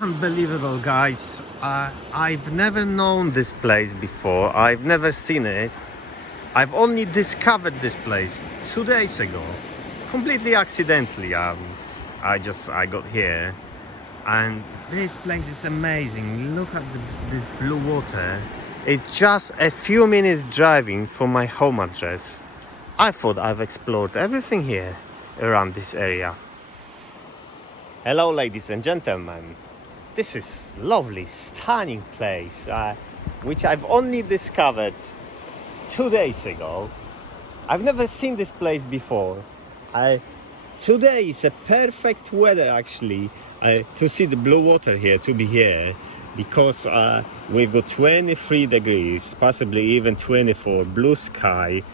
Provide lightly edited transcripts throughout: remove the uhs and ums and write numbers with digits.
Unbelievable, guys. I've never known this place before. I've never seen it. I've only discovered this place 2 days ago, completely accidentally. I got here, and this place is amazing. Look at this blue water. It's just a few minutes driving from my home address. I thought I've explored everything here around this area. Hello, ladies and gentlemen. This is lovely, stunning place, which I've only discovered 2 days ago. I've never seen this place before. Today is a perfect weather actually to see the blue water here, to be here, because we've got 23 degrees, possibly even 24, blue sky,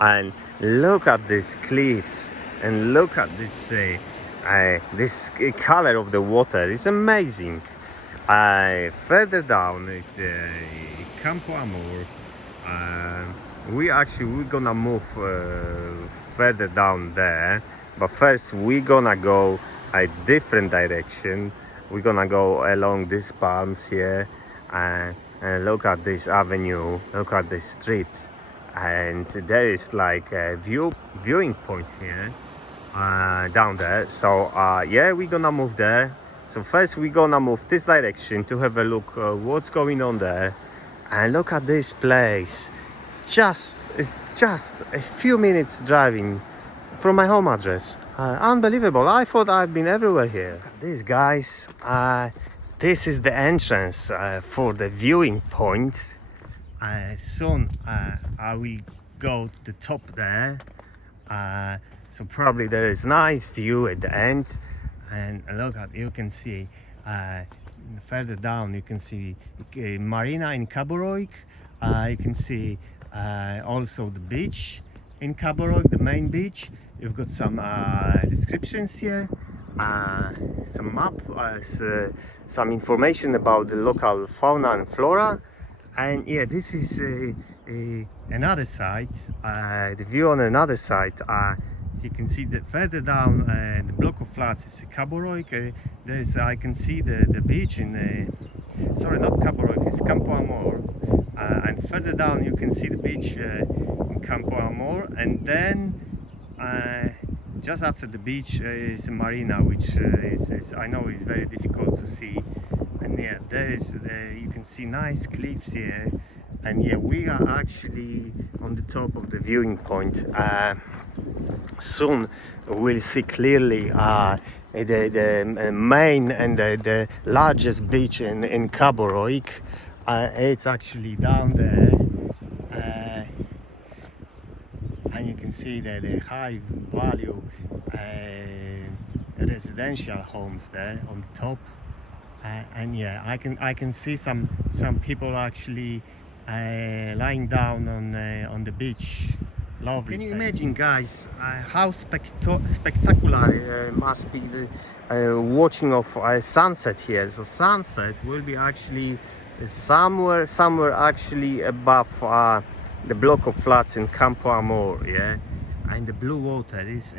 and look at these cliffs and look at this color of the water is amazing. Further down is Campo Amor. We're gonna move further down there, but first we're gonna go a different direction. We're gonna go along these palms here and look at this avenue, look at this street, and there is like a viewing point here down there. So yeah, we're gonna move there. So first we're gonna move this direction to have a look what's going on there, and look at this place. It's just a few minutes driving from my home address. Unbelievable. I thought I've been everywhere here. Look at this, guys. This is the entrance for the viewing point. Soon I will go to the top there. So probably there is nice view at the end, and look at, you can see further down, you can see marina in Cabo Roig. You can see also the beach in Cabo Roig, the main beach. You've got some descriptions here, some map, some information about the local fauna and flora. And yeah, this is another side, the view on another side. So you can see that further down the block of flats is Cabo Roig. I can see the beach in sorry, not Cabo Roig, it's Campo Amor. And further down you can see the beach in Campo Amor, and then just after the beach is a marina, which I know is very difficult to see. And yeah, there is you can see nice cliffs here, and yeah, we are actually on the top of the viewing point. Soon we'll see clearly the main and the largest beach in Cabo Roig. It's actually down there, and you can see the high value residential homes there on the top. And yeah, I can see some people actually lying down on the beach. Lovely. Can you imagine, guys, how spectacular must be the watching of sunset here? So sunset will be actually somewhere actually above the block of flats in Campo Amor, yeah, and the blue water is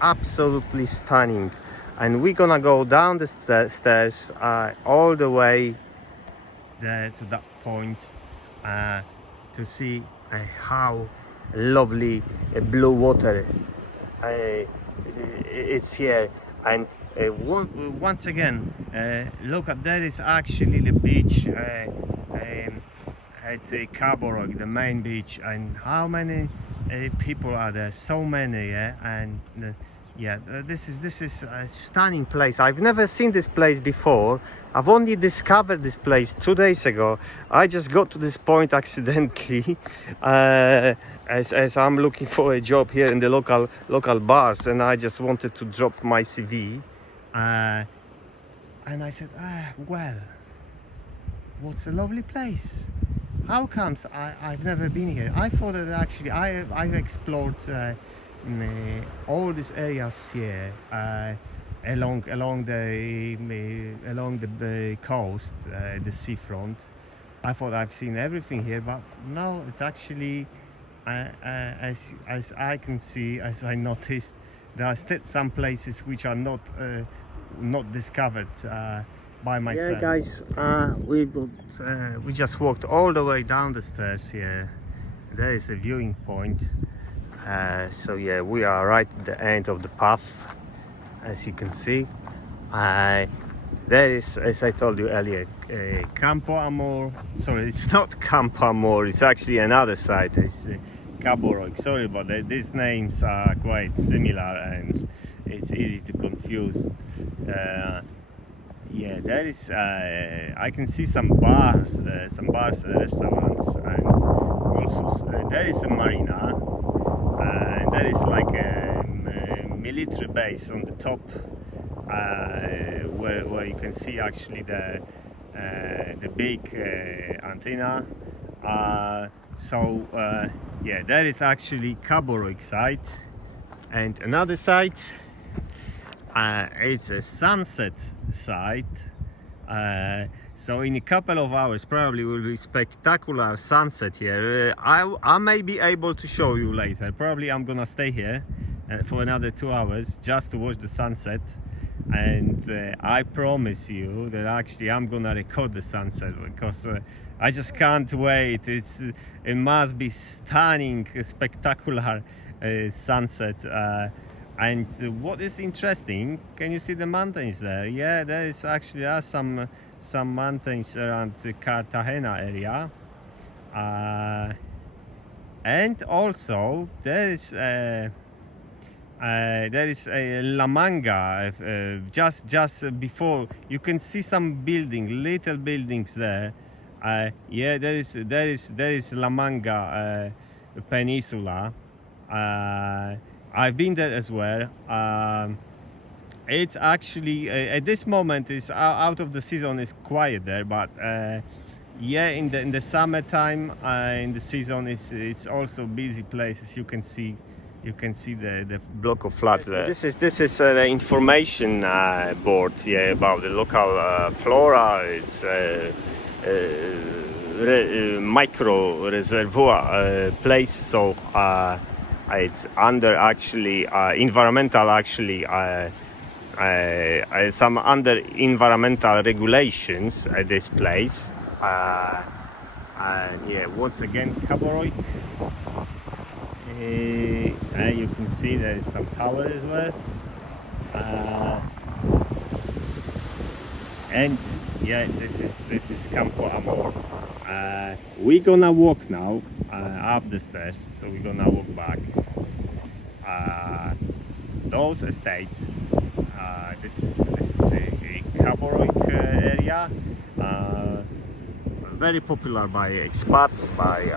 absolutely stunning. And we're gonna go down the stairs all the way there to that point to see how lovely blue water it's here. And once again, look at, there is actually the beach at Cabo Roig, the main beach, and how many people are there? So many, yeah. And yeah, this is a stunning place. I've never seen this place before. I've only discovered this place 2 days ago. I just got to this point accidentally as I'm looking for a job here in the local bars, and I just wanted to drop my CV, and I said, well, what's a lovely place. How comes I've never been here? I thought that actually I've explored all these areas here along the coast, the seafront. I thought I've seen everything here, but no, it's actually as I can see, as I noticed, there are still some places which are not discovered. by myself. Yeah, guys, we just walked all the way down the stairs here. There is a viewing point. So yeah, we are right at the end of the path, as you can see. There is, as I told you earlier, Campo Amor. Sorry, it's not Campo Amor, it's actually another site. It's Cabo Roig. Sorry, but these names are quite similar and it's easy to confuse. Yeah, there is, I can see some bars there, restaurants, and also there is a marina, and there is like a military base on the top, where you can see actually the big antenna. Yeah, there is actually Cabo Roig site, and another site. It's a sunset site, so in a couple of hours probably will be spectacular sunset here. I may be able to show you later. Probably I'm gonna stay here for another 2 hours just to watch the sunset, and I promise you that actually I'm gonna record the sunset, because I just can't wait. It must be stunning, spectacular sunset. And what is interesting, can you see the mountains there? Yeah, there is actually some mountains around the Cartagena area, and also there is a La Manga just before. You can see some little buildings there. Yeah, there is La Manga Peninsula. I've been there as well. It's actually at this moment is out of the season, is quiet there, but yeah, in the summertime, in the season, it's also busy places. You can see the block of flats there. This is the information board, yeah, about the local flora. It's micro reservoir place, so it's under actually environmental, actually some under environmental regulations at this place. And yeah, once again, Cabo Roig. And you can see there is some tower as well. And yeah, this is Campo Amor. We're gonna walk now up the stairs, so we're gonna walk back. Those estates. This is a Cabo Roig area. Very popular by expats, by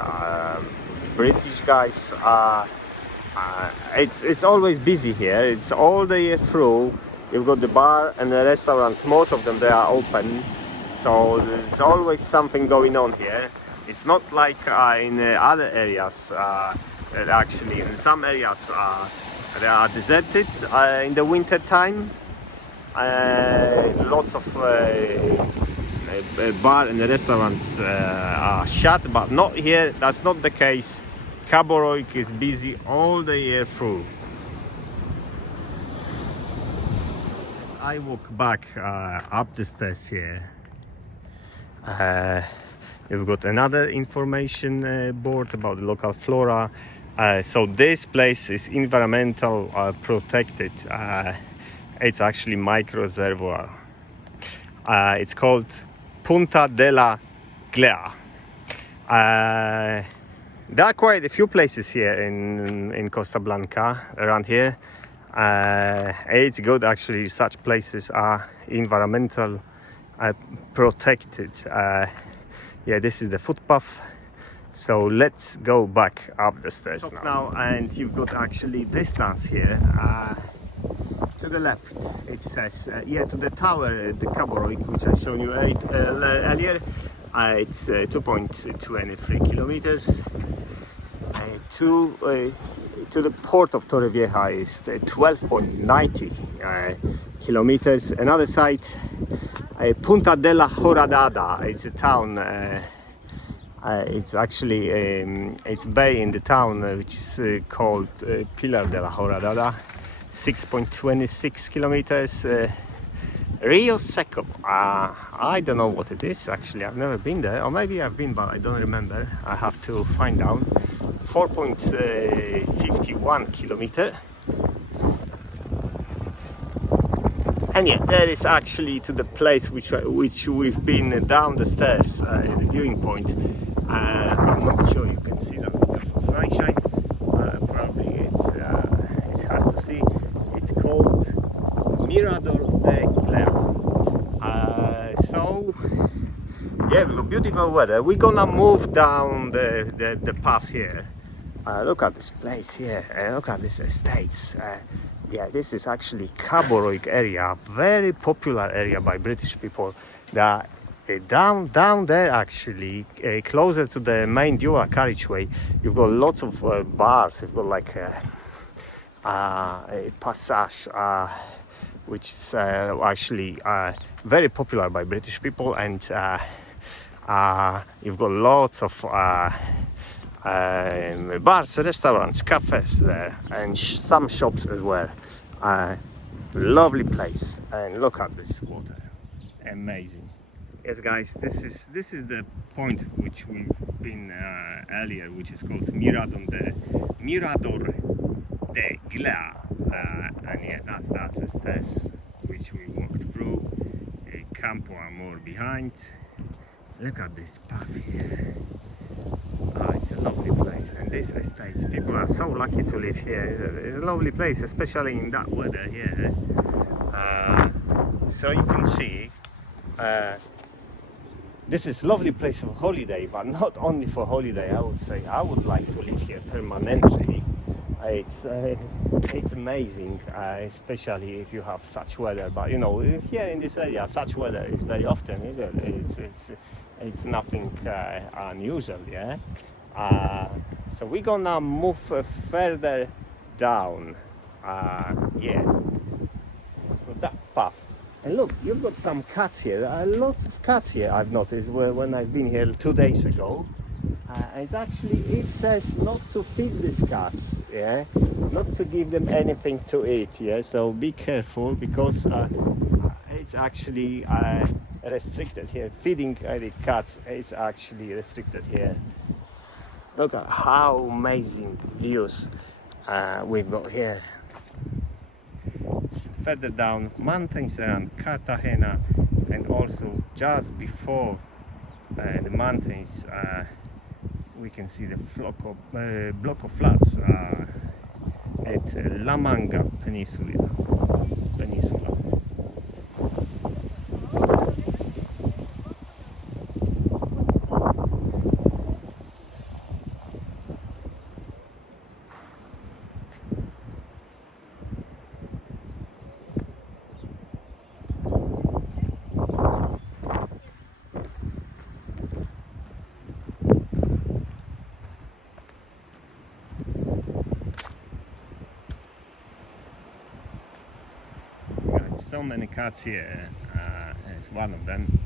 British guys. It's always busy here. It's all the year through. You've got the bar and the restaurants. Most of them, they are open, so there's always something going on here. It's not like in other areas. Actually, in some areas they are deserted in the winter time. Lots of bar and the restaurants are shut, but not here. That's not the case. Cabo Roig is busy all the year through. As I walk back up the stairs here, you've got another information board about the local flora. So this place is environmental protected. It's actually micro reservoir. It's called Punta de la Glea. There are quite a few places here in Costa Blanca around here. It's good actually, such places are environmental protected. Yeah, this is the footpath, so let's go back up the stairs now. And you've got actually distance here to the left. It says yeah, to the tower, the Cabo Roig, which I showed you earlier. It's 2.23 kilometers. To the port of Torrevieja is 12.90 kilometers. Another site, Punta de la Horadada. It's a town. It's actually it's bay in the town, which is called Pilar de la Horadada. 6.26 kilometers. Rio Seco. I don't know what it is actually. I've never been there, or maybe I've been, but I don't remember. I have to find out. 4.51 kilometer. And yeah, that is actually to the place which we've been down the stairs, the viewing point. I'm not sure you can see that because of sunshine. Probably it's hard to see. It's called Mirador de Glea. So yeah, we got beautiful weather. We're gonna move down the path here. Look at this place here. Look at these estates. Yeah, this is actually ago.I area, very popular area by British people. That down there actually, closer to the main dual carriageway, you've got lots of bars. You've got like a passage, which is actually very popular by British people, and you've got lots of bars, restaurants, cafes there, and some shops as well. Lovely place, and look at this water, amazing. Yes, guys, this is the point which we've been earlier, which is called Mirador de Glea, and yeah, that's the stairs which we walked through. Campo Amor behind. Look at this path here. Oh, it's a lovely place, and this estate, people are so lucky to live here. It's a lovely place, especially in that weather here. So you can see, this is a lovely place for holiday, but not only for holiday. I would say I would like to live here permanently. It's amazing, especially if you have such weather. But you know, here in this area, such weather is very often, isn't it? It's nothing unusual, yeah. So we're gonna move further down, yeah, to that path. And look, you've got some cats here. There are lots of cats here, I've noticed when I've been here 2 days ago. It says not to feed these cats, yeah, not to give them anything to eat, yeah. So be careful, because it's actually restricted here. Feeding the cats is actually restricted here. Look at how amazing views we've got here. Further down, mountains around Cartagena, and also just before the mountains, we can see the block of flats at La Manga Peninsula. So many cats here. It's one of them,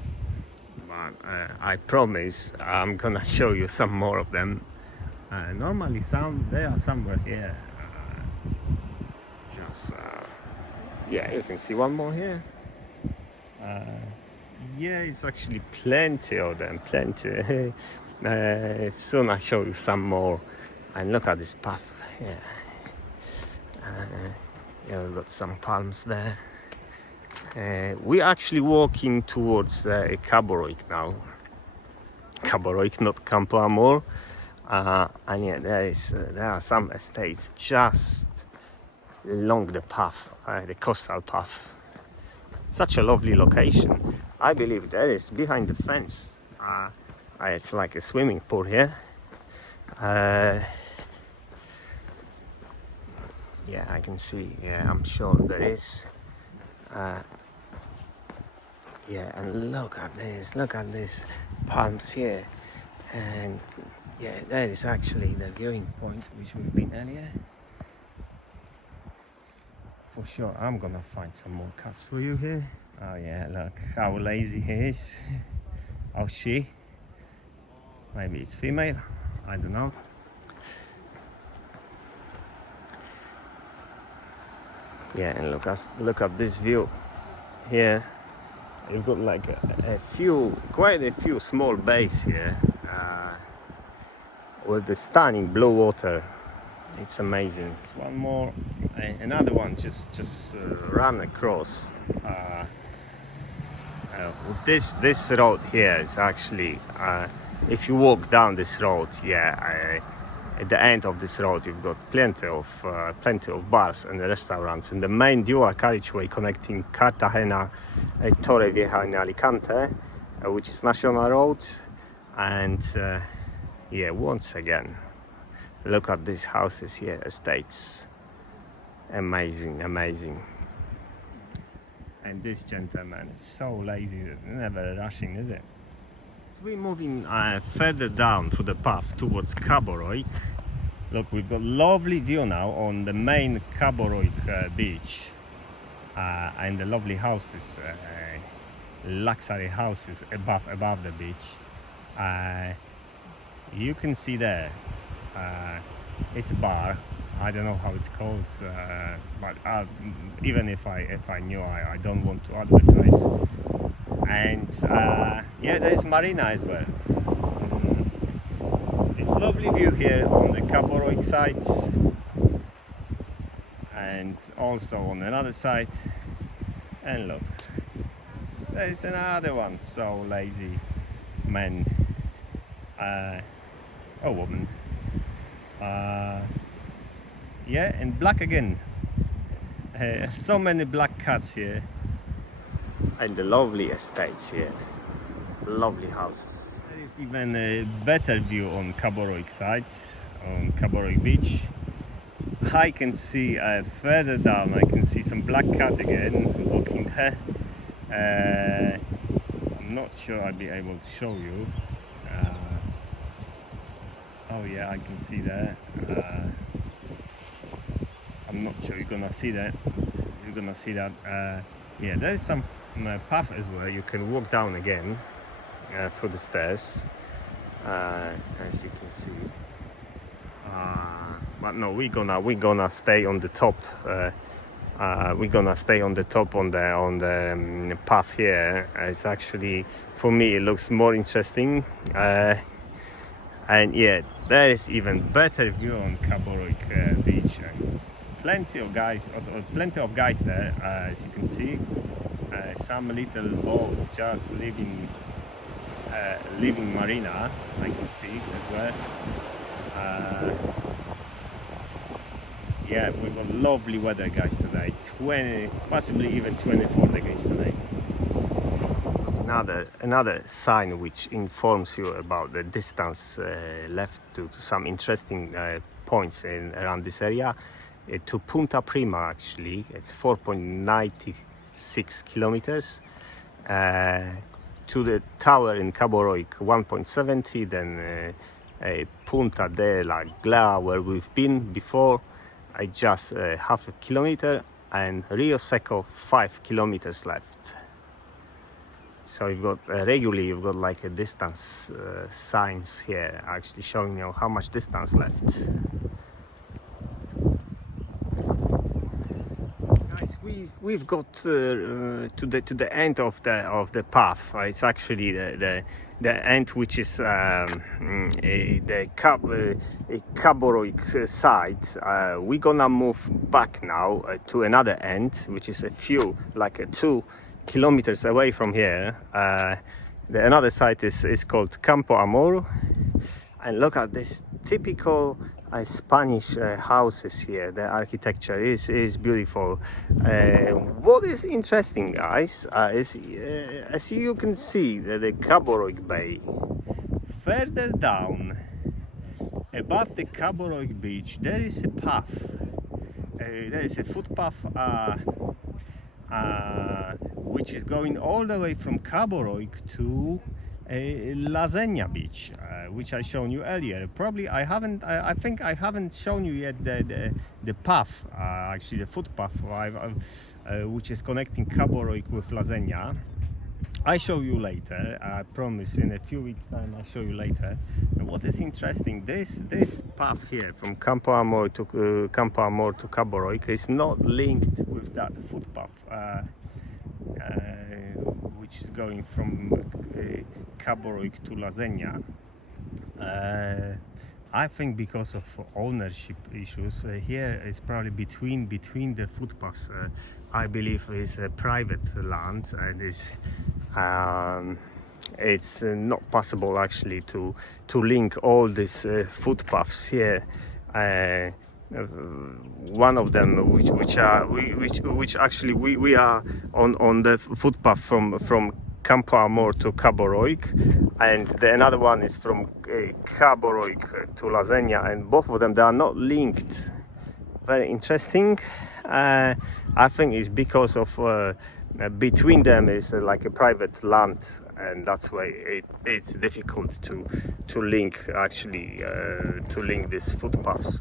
but I promise I'm gonna show you some more of them. Normally they are somewhere here. Yeah, you can see one more here. Yeah, it's actually plenty of them, plenty. Soon I'll show you some more. And look at this path here. Yeah, we've got some palms there. We're actually walking towards ago.I now. Ago.I, not Campo Amor. And yeah, there are some estates just along the path, the coastal path. Such a lovely location. I believe there is behind the fence. It's like a swimming pool here. Yeah, I can see. Yeah, I'm sure there is. Yeah, and look at this palms here, and yeah, that is actually the viewing point which we've been earlier. For sure, I'm gonna find some more cats for you here. Oh yeah, look how lazy he is. Or she. Maybe it's female, I don't know. Yeah, and look at this view here. You've got like quite a few small bays here with the stunning blue water. It's amazing. One more, another one just run across. With this road here is actually, if you walk down this road, at the end of this road you've got plenty of bars and restaurants, and the main dual carriageway connecting Cartagena, Torrevieja and Alicante, which is national road. And yeah, once again, look at these houses here, estates. Amazing, amazing. And this gentleman is so lazy, never rushing, is it? So we're moving further down through the path towards Cabo Roig. Look, we've got lovely view now on the main Cabo Roig beach, and the lovely houses, luxury houses above the beach. You can see there, it's a bar. I don't know how it's called, but even if I knew, I don't want to advertise. And yeah, there's marina as well. It's lovely view here on the Cabo Roig side, and also on another side. And look, there's another one. So lazy man, a woman. Yeah, and black again. So many black cats here. And the lovely estates here. Lovely houses. There is even a better view on Cabo Roig side, on Cabo Roig beach. I can see further down, I can see some black cat again walking there. I'm not sure I'll be able to show you. Oh yeah, I can see that. I'm not sure you're gonna see that. You're gonna see that. Yeah, there is some path as well. You can walk down again through the stairs, as you can see. But no, we're gonna stay on the top. We're gonna stay on the top on the path here. It's actually, for me, it looks more interesting. And yeah, there is even better view on Cabo Roig beach. Plenty of guys there, as you can see. Some little boat just leaving marina, I can see as well. Yeah, we've got lovely weather, guys, today. 20, possibly even 24 degrees today. Another sign which informs you about the distance left to some interesting points around this area. To Punta Prima, actually, it's 4.96 kilometers. To the tower in Cabo Roig, 1.70. Then Punta de la Glea, where we've been before, just half a kilometer, and Rio Seco, 5 kilometers left. So you've got regularly, you've got like a distance signs here, actually showing you how much distance left. Guys, we've got to the end of the path. It's actually the end, which is the Cabo Roig side. We're gonna move back now to another end, which is 2 kilometers away from here. Another site is called Campo Amor, and look at this typical Spanish houses here. The architecture is beautiful. What is interesting, guys, is as you can see, the Cabo Roig Bay. Further down, above the Cabo Roig beach, there is a path. There is a footpath which is going all the way from Cabo Roig to La Zenia beach, which I shown you earlier. Probably I think I haven't shown you yet the path, actually the footpath, which is connecting Cabo Roig with La Zenia. I show you later. I promise, in a few weeks time I'll show you later. And what is interesting, this path here from Campo Amor to Cabo Roig is not linked with that footpath, which is going from Kaborojk to Lazenia. I think because of ownership issues, here is probably between the footpaths. I believe is a private land, and it's not possible actually to link all these footpaths here. One of them, which actually we are on the footpath from Campo Amor to Kaborojk, and the another one is from Kaborojk to Lazenia, and both of them, they are not linked. Very interesting. I think it's because of between them is like a private land, and that's why it's difficult to link actually to link these footpaths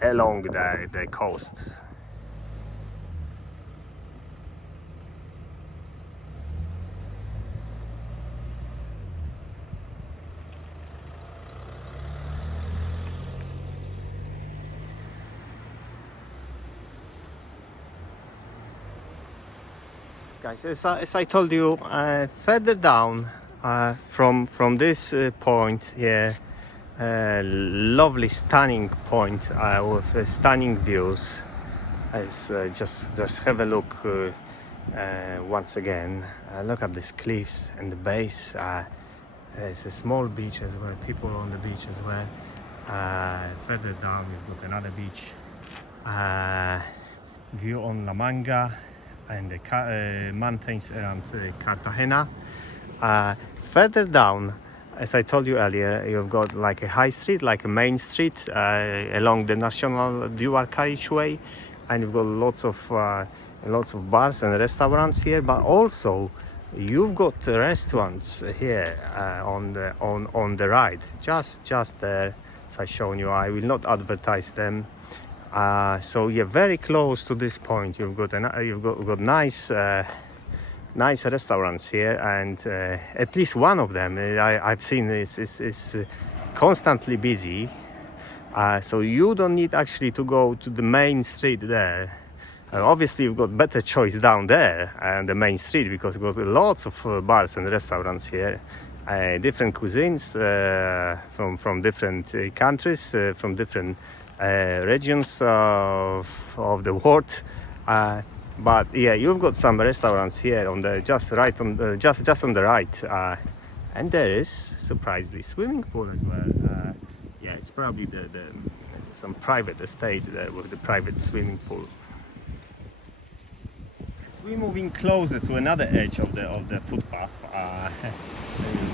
along the coasts. Guys, as I told you, further down from this point here, lovely stunning point with stunning views. Just have a look once again. Look at these cliffs and the base. There's a small beach as well, people on the beach as well. Further down we've got another beach. View on La Manga and the mountains around Cartagena. Further down, as I told you earlier, you've got like a high street, like a main street along the National Dual Carriageway, and you've got lots of bars and restaurants here, but also you've got restaurants here on the right, just there, as I shown you. I will not advertise them. So you're very close to this point. You've got nice restaurants here, and at least one of them I've seen is constantly busy. So you don't need actually to go to the main street there. Obviously, you've got better choice down there and the main street, because you've got lots of bars and restaurants here. Different cuisines from different countries, from different regions of the world. But yeah, you've got some restaurants here on the just on the right, and there is surprisingly swimming pool as well. Yeah, it's probably some private estate there with the private swimming pool. As we're moving closer to another edge of the footpath,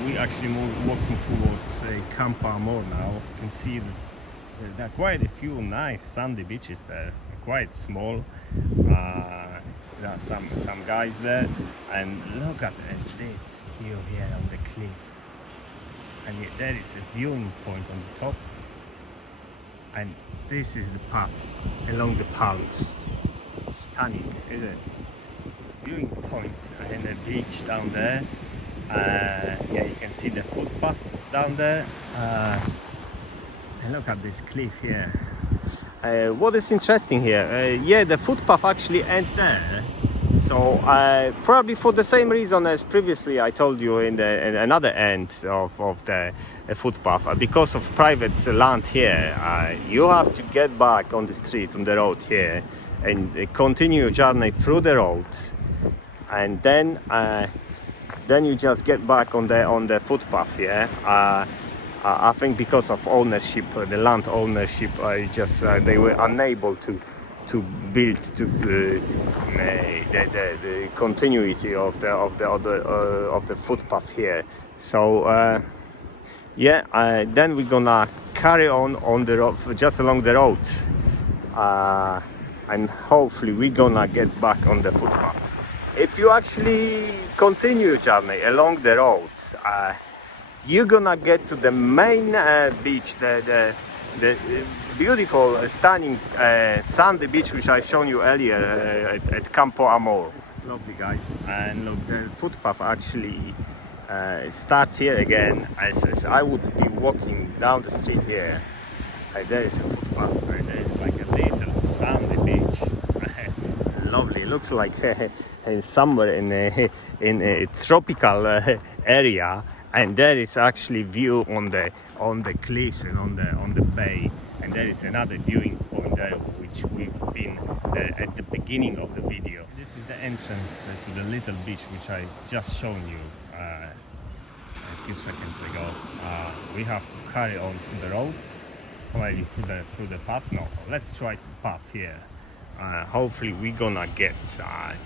we actually walking towards Campo Amor now. You can see that there are quite a few nice sandy beaches there, quite small. There are some guys there, and look at this view here on the cliff, and there is a viewing point on the top, and this is the path along the palms. Stunning, isn't it? Viewing point and the beach down there. Yeah, you can see the footpath down there, and look at this cliff here. What is interesting here, yeah, the footpath actually ends there. So probably for the same reason as previously I told you in another end of the footpath, because of private land here, you have to get back on the street, on the road here, and continue your journey through the road, and then you just get back on the footpath here. I think because of ownership, the land ownership, they were unable to build the continuity of the footpath here. So yeah, then we're gonna carry on the road, just along the road, and hopefully we're gonna get back on the footpath. If you actually continue your journey along the road, you're gonna get to the main beach, the beautiful, stunning sandy beach which I shown you earlier at Campo Amor. This is lovely, guys, and look, the footpath actually starts here again. As I would be walking down the street here, there is a footpath, there is like a little sandy beach. Lovely. looks like somewhere in a tropical area, and there is actually view on the cliffs and on the bay, and there is another viewing point there which we've been at the beginning of the video. This is the entrance to the little beach which I just shown you a few seconds ago. We have to carry on through the roads, probably through the path. No, let's try the path here. Hopefully we're gonna get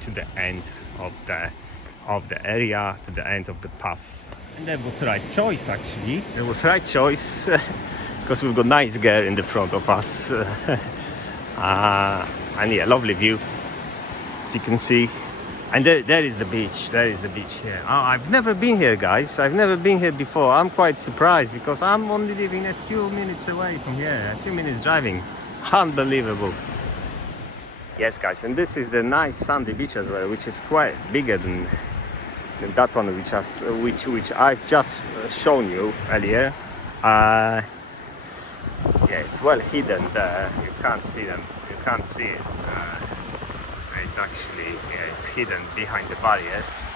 to the end of the area, to the end of the path. And that was the right choice, actually. That was the right choice because we've got nice girl in the front of us. And yeah, lovely view, as you can see. And there is the beach. There is the beach here. I've never been here, guys. I've never been here before. I'm quite surprised because I'm only living a few minutes away from here. A few minutes driving. Unbelievable. Yes, guys, and this is the nice sandy beach as well, which is quite bigger than that one which I've just shown you earlier. Yeah, it's well hidden there. You can't see them. You can't see it. It's actually, yeah, it's hidden behind the barriers.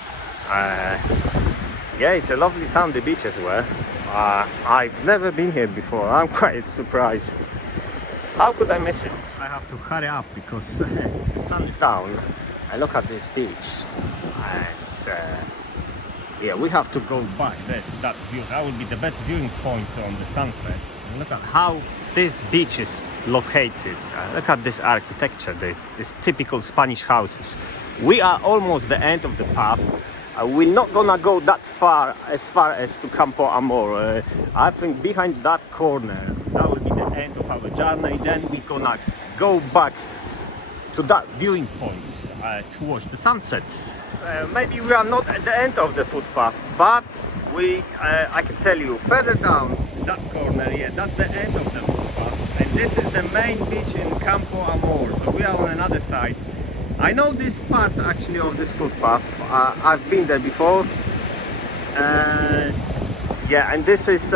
Yeah, it's a lovely sandy beach as well. I've never been here before. I'm quite surprised. How could I miss it? I have to hurry up because the sun is down. And look at this beach. And yeah, we have to go back there to that view. That would be the best viewing point on the sunset. And look at how this beach is located. Look at this architecture, these typical Spanish houses. We are almost the end of the path. We're not gonna go that far as to Campo Amor. I think behind that corner, that will be the end of our journey. Then we're gonna go back to that viewing point to watch the sunsets. Maybe we are not at the end of the footpath, but I can tell you, further down that corner, yeah, that's the end of the footpath, and this is the main beach in Campo Amor. So we are on another side. I know this part actually of this footpath. I've been there before. Yeah, and this is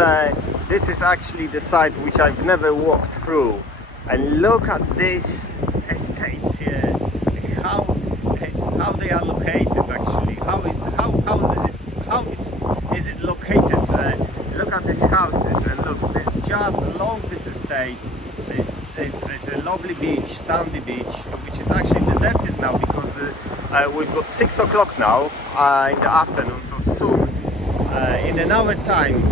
actually the side which I've never walked through. And look at these estates here. How they are located actually. How is it located? Look at these houses and look. There's just along this estate. There's a lovely beach, sandy beach, which is actually deserted now because we've got 6 o'clock now in the afternoon. So soon, in an hour time,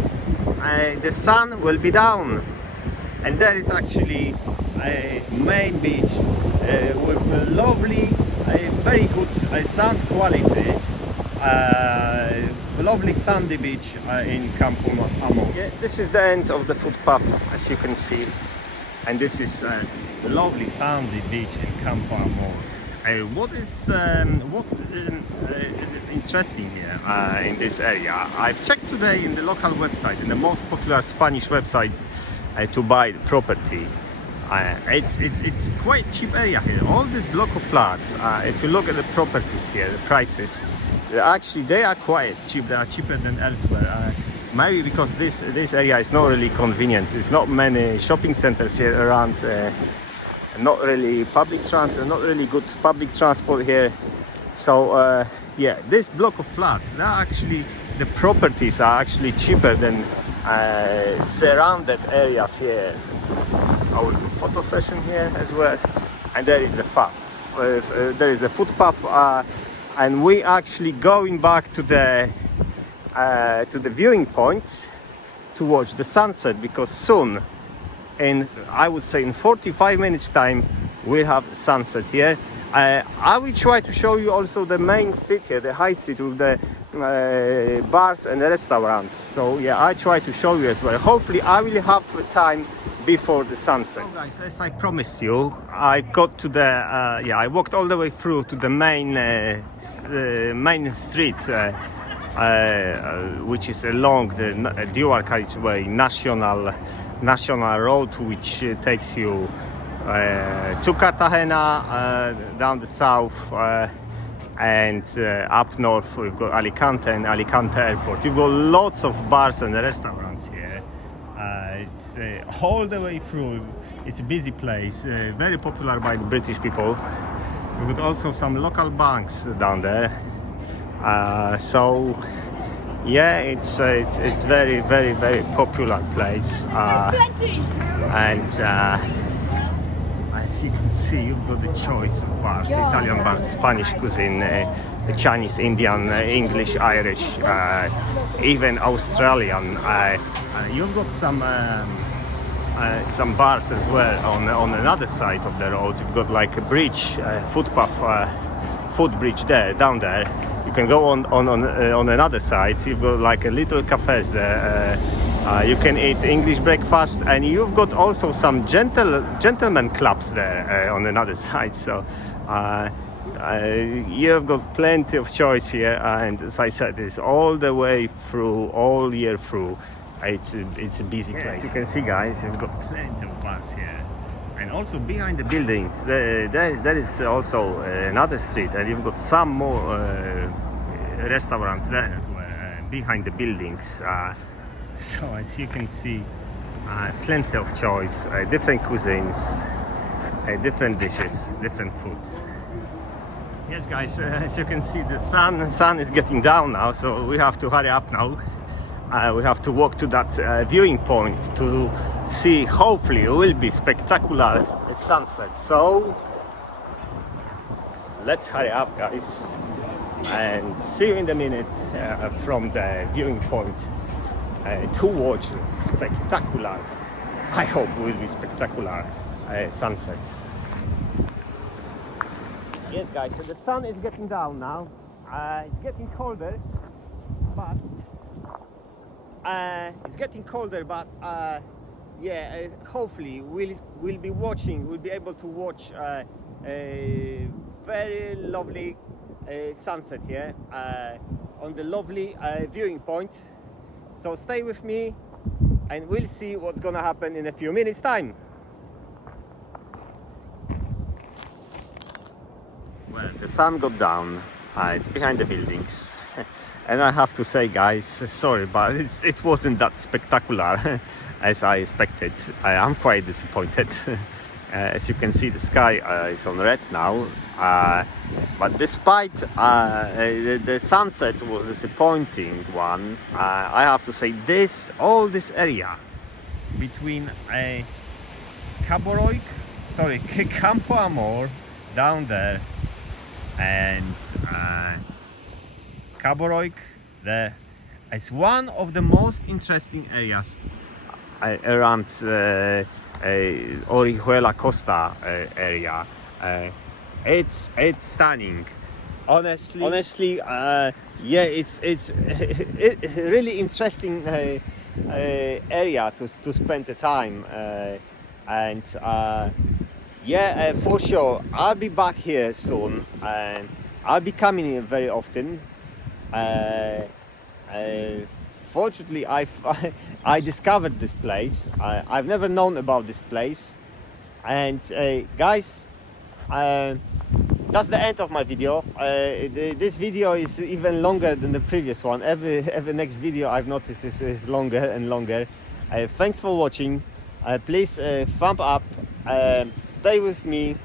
the sun will be down, and there is actually a main beach with a lovely, very good sound quality. Lovely sandy beach in Campo Amor. Yeah, this is the end of the footpath, as you can see. And this is a lovely sandy beach in Campo Amor. What is interesting here in this area? I've checked today in the local website, in the most popular Spanish website to buy property. It's quite cheap area here. All this block of flats. If you look at the properties here, the prices, they are quite cheap. They are cheaper than elsewhere. Maybe because this area is not really convenient. There's not many shopping centers here around. Not really public transport. Not really good public transport here. So yeah, this block of flats, the properties are actually cheaper than surrounded areas here. I will do photo session here as well. And there is the footpath, and we actually going back to the viewing point to watch the sunset, because soon, I would say in 45 minutes time, we'll have sunset here. I will try to show you also the main street here, the high street with the bars and the restaurants. So yeah, I try to show you as well. Hopefully I will have time before the sunset. So guys, as I promised you, I got to the I walked all the way through to the main street, which is along the dual carriageway national road, which takes you to Cartagena, down the south, and up north we've got Alicante and Alicante Airport. You've got lots of bars and restaurants here. It's all the way through. It's a busy place, very popular by the British people. We've got also some local banks down there. So yeah, it's very very popular place. And as you can see, you've got the choice of bars: Italian bars, Spanish cuisine, Chinese, Indian, English, Irish, even Australian. You've got some bars as well on another side of the road. You've got like a bridge, footbridge there, down there. You can go on another side. You've got like a little cafes there. You can eat English breakfast, and you've got also some gentlemen clubs there on another side. So you've got plenty of choice here, and as I said, it's all the way through, all year through. It's a busy place. As you can see, guys, you've got plenty of bars here, and also behind the buildings there is also another street, and you've got some more restaurants there as well behind the buildings. So as you can see, plenty of choice, different cuisines, different dishes, different foods. Yes, guys, as you can see, the sun is getting down now, so we have to hurry up now. We have to walk to that viewing point to see, hopefully it will be spectacular sunset. So let's hurry up, guys, and see you in a minute from the viewing point to watch spectacular, I hope it will be spectacular sunset. Yes, guys, so the sun is getting down now. It's getting colder, but yeah, hopefully we'll be able to watch a very lovely sunset here on the lovely viewing point. So stay with me, and we'll see what's gonna happen in a few minutes time. Well, the sun got down. It's behind the buildings. And I have to say, guys, sorry, but it wasn't that spectacular as I expected. I am quite disappointed. As you can see, the sky is on red now. But despite the sunset was disappointing one, I have to say all this area between Campo Amor down there and Cabo Roig there is one of the most interesting areas around Orihuela Costa area. It's stunning, honestly. Yeah, it's really interesting area to spend the time, and yeah, for sure I'll be back here soon, and I'll be coming here very often. Fortunately, I discovered this place. I've never known about this place, and guys, that's the end of my video. This video is even longer than the previous one. Every next video I've noticed is longer and longer. Thanks for watching. Please thumb up, stay with me,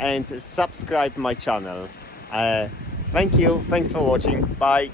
and subscribe my channel. Thank you. Thanks for watching. Bye.